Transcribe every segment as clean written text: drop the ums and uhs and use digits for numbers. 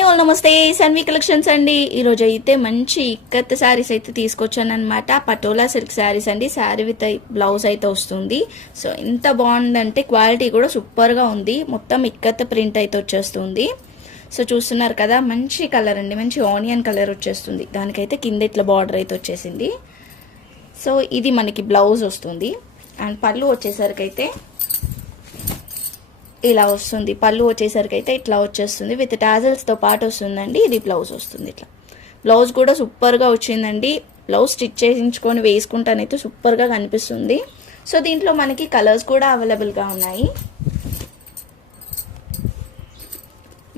Hi all నమస్తే Sanvi collections అండి. ఈరోజు అయితే మంచి ఇక్కత్ శారీస్ అయితే తీసుకొచ్చాను అనమాట. పటోలా సిల్క్ శారీస్ అండి. శారీ విత్ బ్లౌజ్ అయితే వస్తుంది. సో ఎంత బాగుందంటే క్వాలిటీ కూడా సూపర్గా ఉంది. మొత్తం ఇక్కత్ ప్రింట్ అయితే వచ్చేస్తుంది. సో చూస్తున్నారు కదా, మంచి కలర్ అండి, మంచి ఆనియన్ కలర్ వచ్చేస్తుంది. దానికైతే కింద ఇట్లా బార్డర్ అయితే వచ్చేసింది. సో ఇది మనకి బ్లౌజ్ వస్తుంది. అండ్ పళ్ళు వచ్చేసరికి అయితే ఇలా వస్తుంది. పళ్ళు వచ్చేసరికి అయితే ఇట్లా వచ్చేస్తుంది. విత్ టాజల్స్తో పాటు వస్తుందండి. ఇది బ్లౌజ్ వస్తుంది. ఇట్లా బ్లౌజ్ కూడా సూపర్గా వచ్చిందండి. బ్లౌజ్ స్టిచ్ చేయించుకొని వేసుకుంటానైతే సూపర్గా కనిపిస్తుంది. సో దీంట్లో మనకి కలర్స్ కూడా అవైలబుల్గా ఉన్నాయి.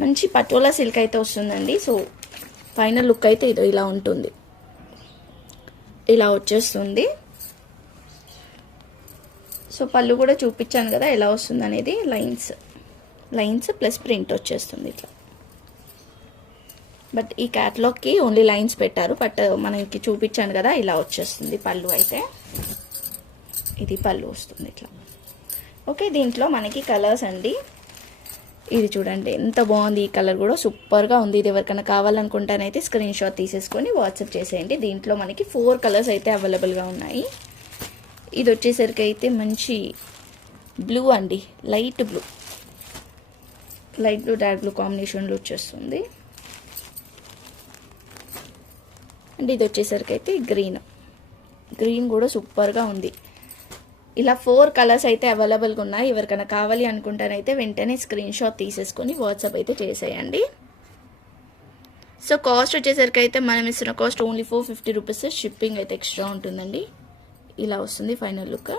మంచి పటోలా సిల్క్ అయితే వస్తుందండి. సో ఫైనల్ లుక్ అయితే ఇది ఇలా ఉంటుంది. ఇలా వచ్చేస్తుంది. సో పళ్ళు కూడా చూపించాను కదా ఎలా వస్తుంది అనేది. లైన్స్ ప్లస్ ప్రింట్ వచ్చేస్తుంది ఇట్లా. బట్ ఈ క్యాటలాగ్కి ఓన్లీ లైన్స్ పెట్టారు. బట్ మనకి చూపించాను కదా, ఇలా వచ్చేస్తుంది పళ్ళు అయితే. ఇది పళ్ళు వస్తుంది ఇట్లా. ఓకే, దీంట్లో మనకి కలర్స్ అండి. ఇది చూడండి ఎంత బాగుంది. ఈ కలర్ కూడా సూపర్గా ఉంది. ఇది ఎవరికైనా కావాలనుకుంటానైతే స్క్రీన్ షాట్ తీసేసుకొని వాట్సాప్ చేసేయండి. దీంట్లో మనకి 4 కలర్స్ అయితే అవైలబుల్గా ఉన్నాయి. ఇది వచ్చేసరికి అయితే మంచి బ్లూ అండి, లైట్ బ్లూ డార్క్ బ్లూ కాంబినేషన్లో వచ్చేస్తుంది. అండ్ ఇది వచ్చేసరికి అయితే గ్రీన్ కూడా సూపర్గా ఉంది. ఇలా 4 కలర్స్ అయితే అవైలబుల్గా ఉన్నాయి. ఎవరికైనా కావాలి అనుకుంటానైతే వెంటనే స్క్రీన్ షాట్ తీసేసుకొని వాట్సాప్ అయితే చేసేయండి. సో కాస్ట్ వచ్చేసరికి అయితే మనం ఇస్తున్న కాస్ట్ ఓన్లీ 450 రూపీస్. షిప్పింగ్ అయితే ఎక్స్ట్రా ఉంటుందండి. ఇలా వస్తుంది ఫైనల్ లుక్.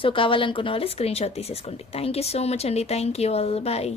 సో కావాలనుకున్న వాళ్ళు స్క్రీన్ షాట్ తీసేసుకోండి. థ్యాంక్ యూ సో మచ్ అండి. Thank you all. బాయ్.